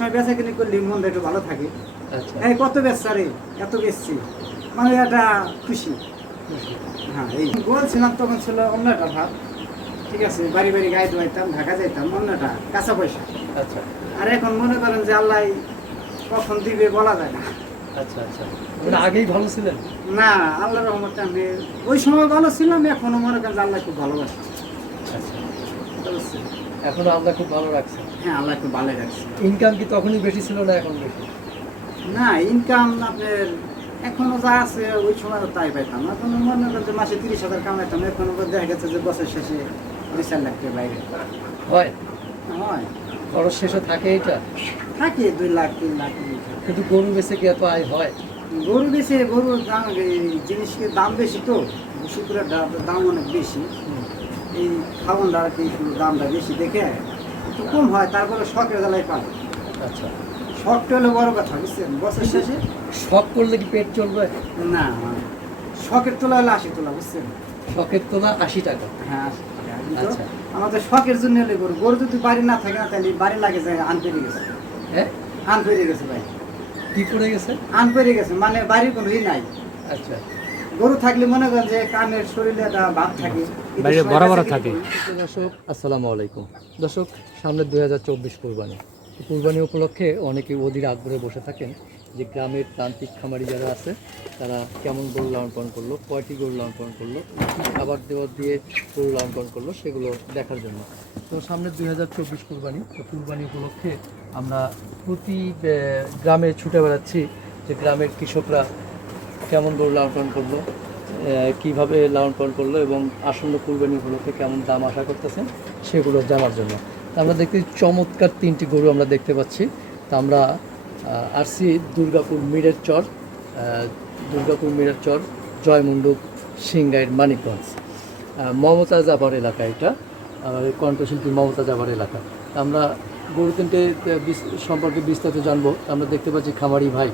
সময় বেচা কিনে করলে মনটা একটু ভালো থাকে। এই কত বেচছা রে? এত বেচছি। মানে একটা খুশি। হ্যাঁ এই বলছিলাম তখন ছিল অন্য একটা ভাব ঠিক আছে বাড়ি বাড়ি গায়ে ধোয়াইতাম ঢাকা যাইতাম অন্যটা কাঁচা পয়সা। আচ্ছা। আর এখন মনে করেন যে আল্লাহ কখন দিবে বলা যায় না। আচ্ছা আচ্ছা। মানে আগেই ভালো ছিলেন? না আল্লাহ রহমতে আমি ওই সময় ভালো ছিলাম এখনও মনে করেন আল্লাহ খুব ভালোবাসে। আচ্ছা? এখন আল্লাহ খুব ভালো রাখছে হ্যাঁ আল্লাহ খুব ভালো রাখছে। ইনকাম কি তখনই বেশি ছিল না এখন বেশি? না ইনকাম আপনার এখনও যা আছে ওই সময় তাই পাইতাম। এখন মনে করেন যে মাসে তিরিশ হাজার কামাইতাম এখন দেখা গেছে যে বছর শেষে দুই চার লাখ টাকা বাইরে। হয়? হয়। খরচ শেষে থাকে এটা থাকে দুই লাখ তিন লাখ কিন্তু গরু বেচে কি এত আয় হয়? গরু বেশি গরুর দাম জিনিসের দাম বেশি তো শুকুরের দাম অনেক বেশি। এই খাওয়ানটা আর কি একটু দামটা বেশি দেখে একটু কম হয় তারপরে শখের জ্বালায় পাবে আচ্ছা। শখটা হলো বড় কথা বুঝছেন? বছর শেষে শখ করলে কি পেট চলবে? না শখের তোলা হলো আশি তোলা বুঝছেন? শখের তোলা আশি টাকা। হ্যাঁ আশি টাকা। আচ্ছা। আমাদের শখের জন্য হলে গরু গরু যদি বাড়ি না থাকে না তাহলে বাড়ি লাগে যায় আন পেরে গেছে। হ্যাঁ? আন পেরে গেছে ভাই। কি করে গেছে? আন পেরে গেছে মানে বাড়ির কোনো ই নাই। আচ্ছা। গরু থাকলে মনে করেন যে কানের শরীরে একটা ভাব থাকে বাইরে বড় বড় থাকে। দর্শক আসসালামু আলাইকুম। দর্শক সামনে দুই হাজার চব্বিশ কোরবানি। কোরবানি উপলক্ষে অনেকে অধীর আগ্রহে বসে থাকেন যে গ্রামের তান্ত্রিক খামারি যারা আছে তারা কেমন গরু লালন পালন করল কয়টি গরু লালন পালন করল কী খাবার দেওয়া দিয়ে গরু লালন পালন করল সেগুলো দেখার জন্য। তো সামনে দুই হাজার চব্বিশ কোরবানি তো কোরবানি উপলক্ষে আমরা প্রতি গ্রামে ছুটে বেড়াচ্ছি যে গ্রামের কৃষকরা কেমন গরু লালন পালন করল কীভাবে লালন পালন করল এবং আসন্ন কুরবানি কেমন দাম আশা করতেছেন? সেগুলো জানার জন্য। আমরা দেখতে চমৎকার তিনটি গরু আমরা দেখতে পাচ্ছি। তা আমরা আসছি দুর্গাপুর মিরের চর দুর্গাপুর মিরের চর জয়মণ্ডপ সিংগাইয়ের মানিকগঞ্জ। মমতা জাবার এলাকা এটা কণ্ঠশিল্পী মমতা জাবার এলাকা। আমরা গরু তিনটে সম্পর্কে বিস্তারিত জানব। আমরা দেখতে পাচ্ছি খামারি ভাই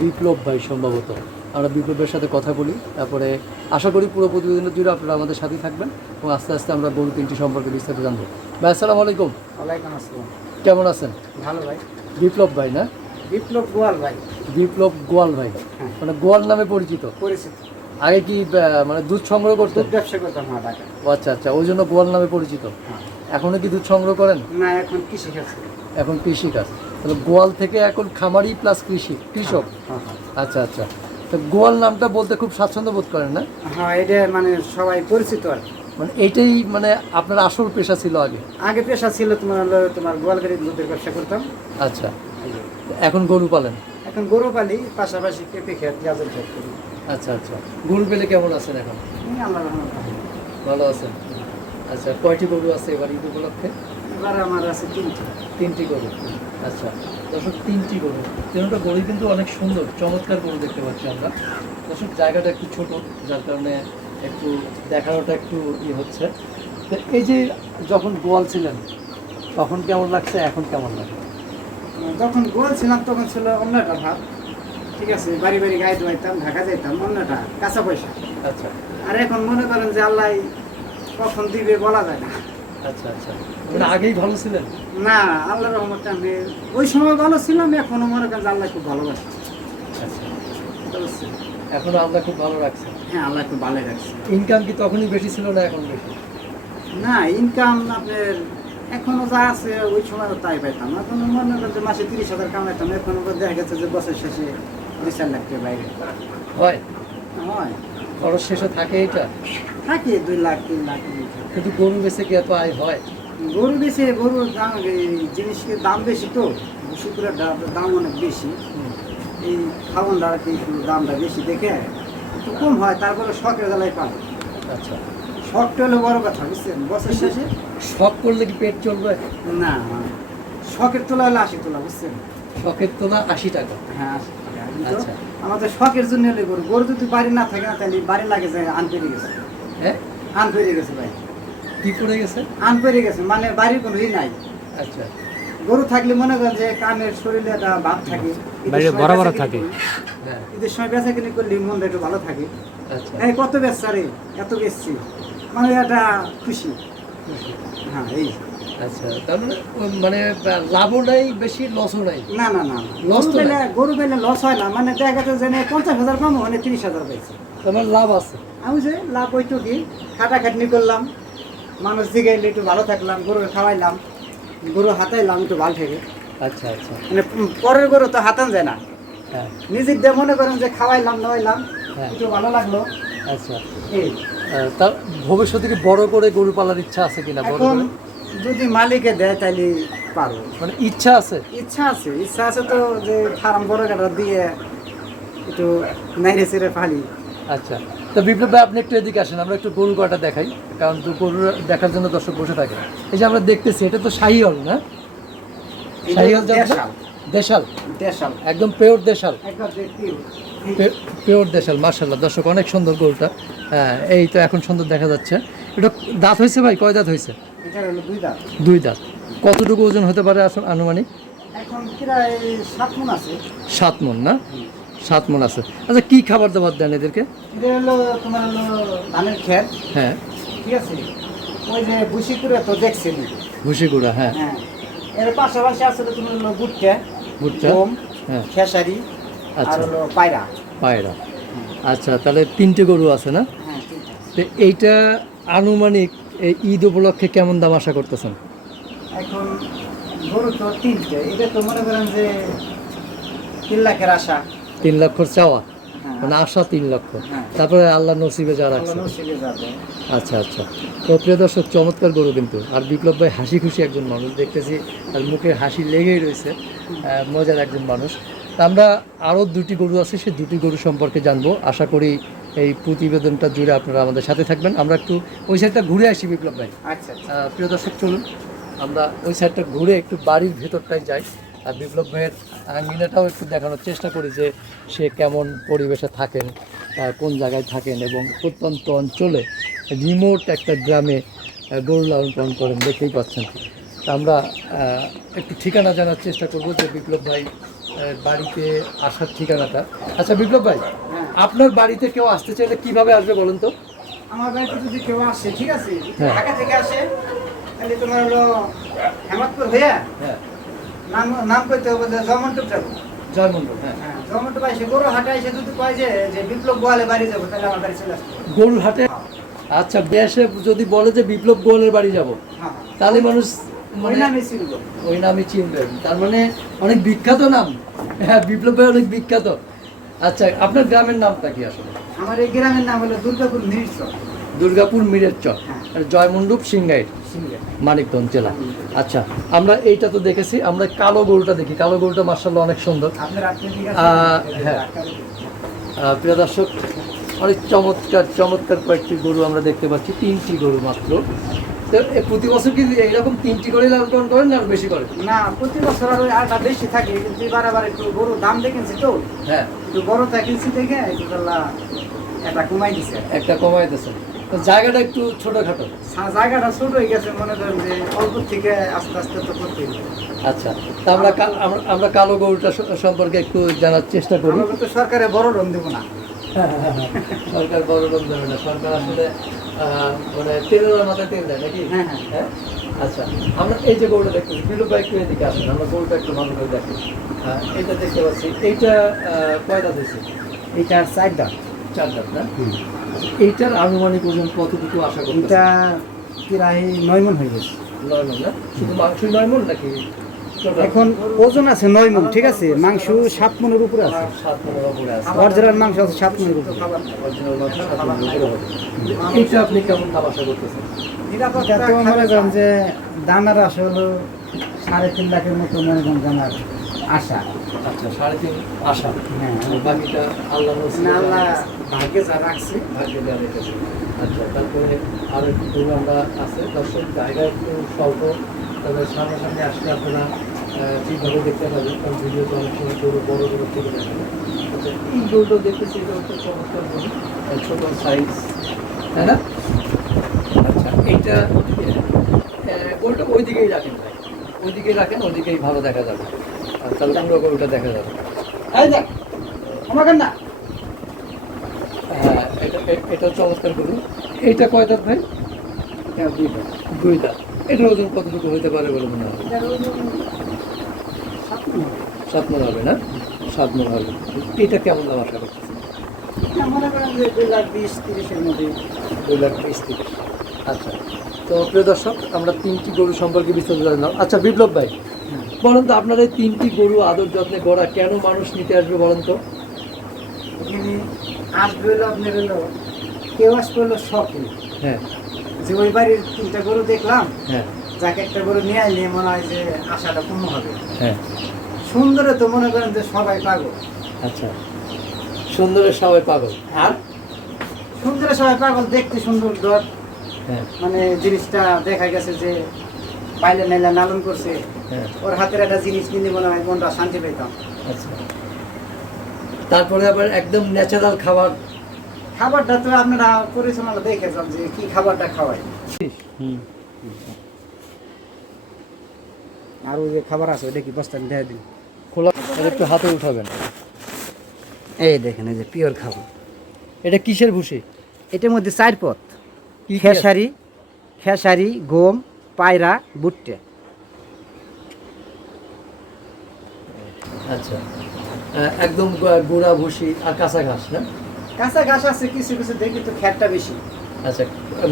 বিপ্লব ভাই সম্ভবত। আমরা বিপ্লবের সাথে কথা বলি তারপরে আশা করি পুরো প্রতিবেদনের জুড়ে আপনারা আমাদের সাথে থাকবেন এবং আস্তে আস্তে আমরা গরু তিনটি সম্পর্কে বিস্তারিত জানব। ভাই আসসালামু আলাইকুম। ওয়ালাইকুম আসসালাম। কেমন আছেন? ভালো ভাই। বিপ্লব ভাই না? বিপ্লব গোয়াল ভাই। বিপ্লব গোয়াল ভাই। হ্যাঁ। মানে গোয়াল নামে পরিচিত? পরিচিত। আগে কি মানে দুধ সংগ্রহ করতেন? ব্যবসা করতাম আচ্ছা আচ্ছা ওই জন্য গোয়াল নামে পরিচিত। হ্যাঁ। এখনও কি দুধ সংগ্রহ করেন? না এখন কৃষি কাজ। এখন কৃষিকাজ তাহলে গোয়াল থেকে এখন খামারি প্লাস কৃষি কৃষক? হ্যাঁ। আচ্ছা আচ্ছা। তো গোয়াল নামটা বলতে খুব স্বাচ্ছন্দ্য বোধ করেন না? হ্যাঁ এটা মানে সবাই পরিচিত আর কি। মানে এইটাই মানে আপনার আসল পেশা ছিল আগে? আগে পেশা ছিল তোমার হলো তোমার গোয়ালগাড়ি দুধের ব্যবসা করতাম। আচ্ছা। এখন গরু পালেন? এখন গরু পালি পাশাপাশি পেঁপে খেত গাজর খেত। করি আচ্ছা আচ্ছা। গরু পেলে কেমন আছেন এখন? আল্লাহ ভালো আছেন। আচ্ছা কয়টি গরু আছে এবার ঈদ উপলক্ষে? এবার আমার আছে তিনটে। তিনটি গরু। আচ্ছা দর্শক তিনটি গরু। তিনটা গরু কিন্তু অনেক সুন্দর চমৎকার গরু দেখতে পাচ্ছি আমরা। দর্শক জায়গাটা একটু ছোট যার কারণে একটু দেখানোটা একটু ই হচ্ছে। তো এই যে যখন গোয়াল ছিলেন তখন কেমন লাগছে এখন কেমন লাগে যখন গোয়াল ছিলাম তখন ছিল অন্য একটা ভাব। ঠিক আছে বাড়ি বাড়ি গায়ে ধোয়াইতাম ঢাকা যাইতাম অন্যটা কাঁচা পয়সা। আচ্ছা। আর এখন মনে করেন যে আল্লাহ কখন দিবে বলা যায় না। আচ্ছা আচ্ছা। মানে আগেই ভালো ছিলেন? না আল্লাহ রহমতে আমি ওই সময় ভালো ছিলাম এখনও মনে করেন আল্লাহ খুব ভালোবাসে। আচ্ছা পারছেন? এখন আল্লাহ খুব ভালো রাখছে হ্যাঁ আল্লাহ খুব ভালো রাখছে। ইনকাম কি তখনই বেশি ছিল না এখন বেশি? না ইনকাম আপনার এখনও যা আছে ওই সময় তাই পাইতাম। এখন মনে করেন যে মাসে তিরিশ হাজার কামাইতাম এখন দেখা গেছে যে বছর শেষে দুই চার লাখ টাকা বাইরে। হয়? হয়। খরচ শেষে থাকে এটা থাকে দুই লাখ তিন লাখ কিন্তু গরু বেচে কি এত আয় হয়? গরু বেশি গরুর দাম জিনিসের দাম বেশি তো? শুকুরের দাম অনেক বেশি। এই খাওয়ানটা আর কি দামটা বেশি দেখে? একটু কম হয় তারপরে শখের জ্বালায় পাবে আচ্ছা। শখটা হলো বড় কথা বুঝছেন? বছর শেষে। শখ করলে কি পেট চলবে? না শখের তোলা হলো আশি তোলা বুঝছেন? শখের তোলা আশি টাকা। হ্যাঁ আশি টাকা। আচ্ছা। আমাদের শখের জন্য হলে গরু। গরু যদি বাড়ি না থাকে না তাহলে বাড়ি লাগে যায় আনতে গেছে হ্যাঁ? আন পেরে গেছে ভাই। কি করে গেছে? আন পেরে গেছে মানে বাড়ির কোনো ই নাই। আচ্ছা। গরু থাকলে মনে করেন যে কানের শরীরে একটা ভাব থাকে। বাইরে বড় বড় থাকে। হ্যাঁ। ঈদের সময় বেচা কিনে করলে মনটা একটু ভালো থাকে। আচ্ছা। কত বেচছা রে? এত বেচছি। মানে একটা খুশি। হ্যাঁ এই। আচ্ছা তার মানে মানে লাভও নাই বেশি লসও নাই? না না না। Loss গরু তো গরু পেলে লস হয় না। মানে দেখা গেছে যে পঞ্চাশ হাজার কম মানে তিরিশ হাজার পাইছে তার মানে লাভ আছে। আমি যে লাভ ওইটু কি? খাটাখাটনি করলাম মানুষ দিকে এলে একটু ভালো থাকলাম গরু খাওয়াইলাম গরু হাতাইলাম একটু ভালো থেকে। আচ্ছা আচ্ছা। মানে পরের গরু তো হাতান যায় না। হ্যাঁ। নিজের দিয়ে মনে করেন যে খাওয়াইলাম দাওয়াইলাম হ্যাঁ। একটু ভালো লাগল। আচ্ছা। এই। তার ভবিষ্যতে কি বড় করে গরু পালার ইচ্ছা আছে কিনা বড় করে? যদি মালিকে দেয় তাহলে পারব মানে ইচ্ছা আছে? ইচ্ছা আছে ইচ্ছা আছে তো যে ফার্ম বড় কাটা দিয়ে একটু নাইরে চেড়ে ফালি। আচ্ছা। তো বিপ্লব ভাই আপনি একটু এদিকে আসেন আমরা একটু গরু কটা দেখাই কারণ তো গরু দেখার জন্য দর্শক বসে থাকে। এই যে আমরা দেখতেছি এটা তো শাহিওল না? শাহিওল জাত না? দেশাল। দেশাল। একদম পিওর দেশাল। পিওর দেশাল মার্শাল্লাহ দর্শক অনেক সুন্দর গরুটা হ্যাঁ এই তো এখন সুন্দর দেখা যাচ্ছে। এটা দাঁত হয়েছে ভাই? কয় দাঁত হয়েছে? দুই দাঁত। কতটুকু ওজন হতে পারে আসলে আনুমানিক? মন সাত মন না? সাত মন আছে। আচ্ছা কি খাবার দাবার দেন এদেরকে? এটা হলো তোমার হলো ধানের খের হ্যাঁ। ঠিক আছে? ওই যে তো ভুসি হ্যাঁ। হ্যাঁ। এর পাশাপাশি আছে তো তোমার হলো ভুট্টা ভুট্টা হ্যাঁ। খেসারি আর আচ্ছা। হলো পায়রা। পায়রা। আচ্ছা তাহলে তিনটে গরু আছে না? হ্যাঁ তো এইটা আনুমানিক এই ঈদ উপলক্ষে কেমন দাম আশা করতেছেন? এখন গরু তো তিনটে। এটা তো মনে করেন যে তিন লাখের আশা। তিন লক্ষর চাওয়া। হ্যাঁ। মানে আশা তিন লক্ষ। হ্যাঁ। তারপরে আল্লাহ নসিবে যা রাখছে। আচ্ছা আচ্ছা। তো প্রিয় দর্শক চমৎকার গরু কিন্তু। আর বিপ্লব ভাই হাসি খুশি একজন মানুষ দেখতেছি আর মুখে হাসি লেগেই রয়েছে। মজার একজন মানুষ। তা আমরা আরও দুটি গরু আছে সেই দুটি গরু সম্পর্কে জানব। আশা করি এই প্রতিবেদনটা জুড়ে আপনারা আমাদের সাথে থাকবেন। আমরা একটু ওই সাইডটা ঘুরে আসি বিপ্লব ভাই। আচ্ছা আচ্ছা। প্রিয় দর্শক চলুন। আমরা ওই সাইডটা ঘুরে একটু বাড়ির ভেতরটায় যাই। আর বিপ্লব ভাইয়ের আঙ্গিনাটাও একটু দেখানোর চেষ্টা করি যে সে কেমন পরিবেশে থাকেন কোন জায়গায় থাকেন এবং প্রত্যন্ত অঞ্চলে রিমোট একটা গ্রামে গরু লালন পালন করেন দেখতেই পাচ্ছেন। তা আমরা একটু ঠিকানা জানার চেষ্টা করব যে বিপ্লব ভাই বাড়িতে আসার ঠিকানাটা। আচ্ছা বিপ্লব ভাই হ্যাঁ। আপনার বাড়িতে কেউ আসতে চাইলে কীভাবে আসবে বলুন তো? আমার বাড়িতে যদি কেউ আসে ঠিক আছে? হ্যাঁ। ঢাকা থেকে আসে তাহলে তোমার হলো হেমাদপুর হইয়া হ্যাঁ। নাম নাম কইতে হবে যে জমন্টুপ যাব। হ্যাঁ। হ্যাঁ জমন্টুপ এসে গরু এসে যদি কয় যে যে বিপ্লব গোয়ালে বাড়ি যাব তাহলে আমার বাড়ি চলে আসবে। গরুর আচ্ছা দেশে যদি বলে যে বিপ্লব গোয়ালের বাড়ি যাব হ্যাঁ। তাহলে মানুষ ওই মানে নামে চিনবো। ওই নামে তার মানে অনেক বিখ্যাত নাম। হ্যাঁ বিপ্লব ভাই অনেক বিখ্যাত। আচ্ছা আপনার গ্রামের নামটা কি আসলে? আমার এই গ্রামের নাম হলো দুর্গাপুর দুর্গাপুর মিরের চক হ্যাঁ। আর জয়মণ্ডপ সিংগাইট সিঙ্গে মানিকগঞ্জ জেলা। আচ্ছা আমরা এইটা তো দেখেছি আমরা কালো গরুটা দেখি। কালো গরুটা মার্শাল্লাহ অনেক সুন্দর। হ্যাঁ। প্রিয় দর্শক অনেক চমৎকার চমৎকার কয়েকটি গরু আমরা দেখতে পাচ্ছি তিনটি গরু মাত্র। প্রতি বছর কি এইরকম তিনটি করে লালন পালন করেন না বেশি করেন না প্রতি বছর আর ওই আটা বেশি থাকে কিন্তু এবার আবার একটু গরু দাম দেখেছি তো। হ্যাঁ। একটু বড় কিনছি দেখে একটু এটা কমাই দিছে। একটা কমাই তো জায়গাটা একটু ছোটোখাটো। সা- জায়গাটা ছোট হয়ে গেছে মনে করেন যে অল্প থেকে আস্তে আস্তে তো করতে আচ্ছা তা আমরা কা- আমরা- কালো গরুটা সম্পর্কে একটু জানার চেষ্টা করি। তো সরকারে বড় লোন দেবো না। সরকার বড় লোক দেবে না সরকার আসলে মানে তেলের মাথায় তেল দেয় নাকি? হ্যাঁ, হ্যাঁ। হ্যাঁ? আচ্ছা আমরা এই যে গরুটা দেখতেছি বিলুপ ভাই একটু এদিকে আসেন আমরা গরুটা একটু ভালো করে দেখি। হ্যাঁ, এইটা দেখতে পাচ্ছি এইটা কয়টা দিয়েছে? এটা চার দাম এইটার আনুমানিক ওজন কতটুকু আশা করতে এটা প্রায় নয় মন হয়ে গেছে। নয় মন না? শুধু মাংস নয় মন নাকি এখন ওজন আছে নয় মন ঠিক আছে? মাংস সাত মনের উপরে আছে। সাত উপরে অরিজিনাল মাংস আছে সাত মনের উপরে। এইটা আপনি কেমন দাম আশা করতেছেন? এটা মনে করেন যে দানার আসে হলো সাড়ে তিন লাখের মতো মনে করেন দানার। আশা। আচ্ছা সাড়ে তিন আশা। হ্যাঁ। বাকিটা আল্লাহ আল্লাহ ভাগ্যে যা রাখছে। ভাগ্যে দেওয়া রেখেছে। আচ্ছা তারপরে আরও একটু আমরা আছে। দর্শক জায়গা একটু স্বল্প। তবে সামনাসামনি আসলে আপনারা ঠিকভাবে দেখতে পাবেন। কারণ ভিডিও তো অনেক সময় গরু বড় গরু থেকে দেখা যায়। আচ্ছা এই গরুটা দেখতেছি এটা হচ্ছে চমৎকার গরু আহ, সাইজ তাই না? আচ্ছা এইটা গরুটা রাখেন ভাই। রাখেন ওইদিকেই ভালো দেখা যাবে। তাহলে দেখা যাবে। না। হ্যাঁ এটা এটা চমৎকার গরু এইটা কয় দাঁত ভাই? এটা দুই দাঁত। এটার ওজন কতটুকু হতে পারে বলে মনে হয়? সাত হবে। মন হবে না? সাত মন হবে। এটা কেমন দাম আশা করতেছেন দুই লাখ বিশ তিরিশের মধ্যে। দুই লাখ বিশ তিরিশ। আচ্ছা। তো প্রিয় দর্শক আমরা তিনটি গরু সম্পর্কে বিস্তারিত জানলাম। আচ্ছা বিপ্লব ভাই বলুন তো আপনার এই তিনটি গরু আদর যত্নে গড়া কেন মানুষ নিতে আসবে বলেন তো? এখানে আসবে হলো আপনার হলো কেউ আসবে হলো শখে। হ্যাঁ। যে ওই বাড়ির তিনটা গরু দেখলাম হ্যাঁ। যাকে একটা গরু নিয়ে মনে হয় যে আশাটা কম হবে। হ্যাঁ। সুন্দরে তো মনে করেন যে সবাই পাগল। আচ্ছা। সুন্দরের সবাই পাগল। আর? সুন্দরে সবাই পাগল দেখতে সুন্দর দর। হ্যাঁ। মানে জিনিসটা দেখা গেছে যে পাইলে নাইলে লালন করছে। হ্যাঁ। ওর হাতের একটা জিনিস নিলে মনে হয় মনটা শান্তি পেতাম আচ্ছা। তারপরে আবার একদম ন্যাচারাল খাবার। খাবারটা তো আপনারা পরিচালনা দেখেছেন যে কি খাবারটা খাওয়াই আর ওই যে খাবার আছে ওটা কি বস্তা দিয়ে দিন। খোলা একটু হাতে উঠাবেন। এই দেখেন এই যে পিওর খাবার। এটা কিসের ভুসি? এটার মধ্যে চার পথ খেসারি খেসারি গম পায়রা ভুট্টে। আচ্ছা। একদম গুঁড়া ভুসি আর কাঁচা ঘাস না? কাঁচা ঘাস আছে কিছু কিছু দেখি তো খ্যাটটা বেশি। আচ্ছা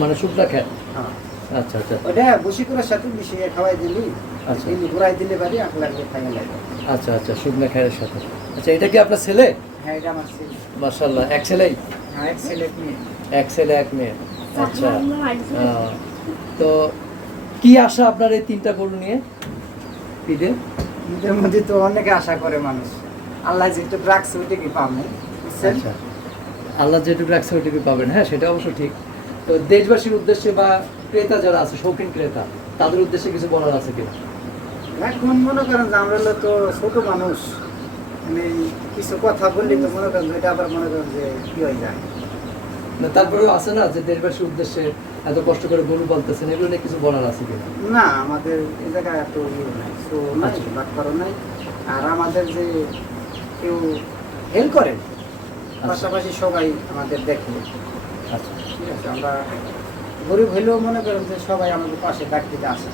মানে শুকনা খ্যাট হ্যাঁ। আচ্ছা আচ্ছা। ওটা বসি করার সাথে মিশিয়ে খাওয়াই দিলি আচ্ছা। ঘুরাই দিলে বাড়ি আখ লাগবে খাইয়ে লাগবে আচ্ছা আচ্ছা শুকনা খ্যাটের সাথে। আচ্ছা এটা কি আপনার ছেলে? হ্যাঁ এটা আমার ছেলে। মার্শাল্লাহ এক ছেলেই? হ্যাঁ এক ছেলে এক মেয়ে। এক ছেলে এক মেয়ে। আচ্ছা। তো কি আশা আপনার এই তিনটা গরু নিয়ে? ঈদে ঈদের মধ্যে তো অনেকে আশা করে মানুষ। আল্লাহ যেটুকু রাখছে ওইটা কি পাবে আচ্ছা। আল্লাহ যেটুকু রাখছে ওইটুকু পাবেন হ্যাঁ সেটা অবশ্য ঠিক। তো দেশবাসীর উদ্দেশ্যে বা ক্রেতা যারা আছে শৌখিন ক্রেতা তাদের উদ্দেশ্যে কিছু বলার আছে কিনা? এখন মনে করেন যে আমরা তো ছোট মানুষ মানে কিছু কথা বললি তো মনে করেন এটা আবার মনে করেন যে কি হয়ে যায়। তারপরেও আছে না যে দেশবাসীর উদ্দেশ্যে এত কষ্ট করে গরু বলতেছেন এগুলো নিয়ে কিছু বলার আছে কিনা? না আমাদের এই জায়গায় এত ইয়ে নাই তো নাই আচ্ছা। বাট করো নাই। আর আমাদের যে কেউ হেল্প করে পাশাপাশি সবাই আমাদের দেখে। আচ্ছা। ঠিক আছে আমরা গরিব হইলেও মনে করেন যে সবাই আমাদের পাশে ডাক দিতে আসে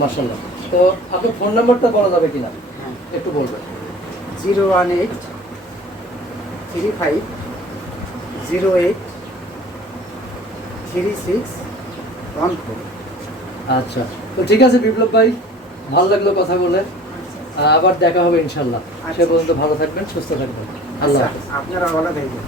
মার্শাল্লাহ তো আপনার ফোন নাম্বারটা বলা যাবে কিনা? হ্যাঁ। একটু বলবেন। Zero one eight three five zero eight three six one four আচ্ছা তো ঠিক আছে বিপ্লব ভাই ভালো লাগল কথা বলে। আবার দেখা হবে ইনশাল্লাহ। সে আচ্ছা। পর্যন্ত ভালো থাকবেন সুস্থ থাকবেন। আল্লাহ আচ্ছা আপনারা ভালো থাকবেন।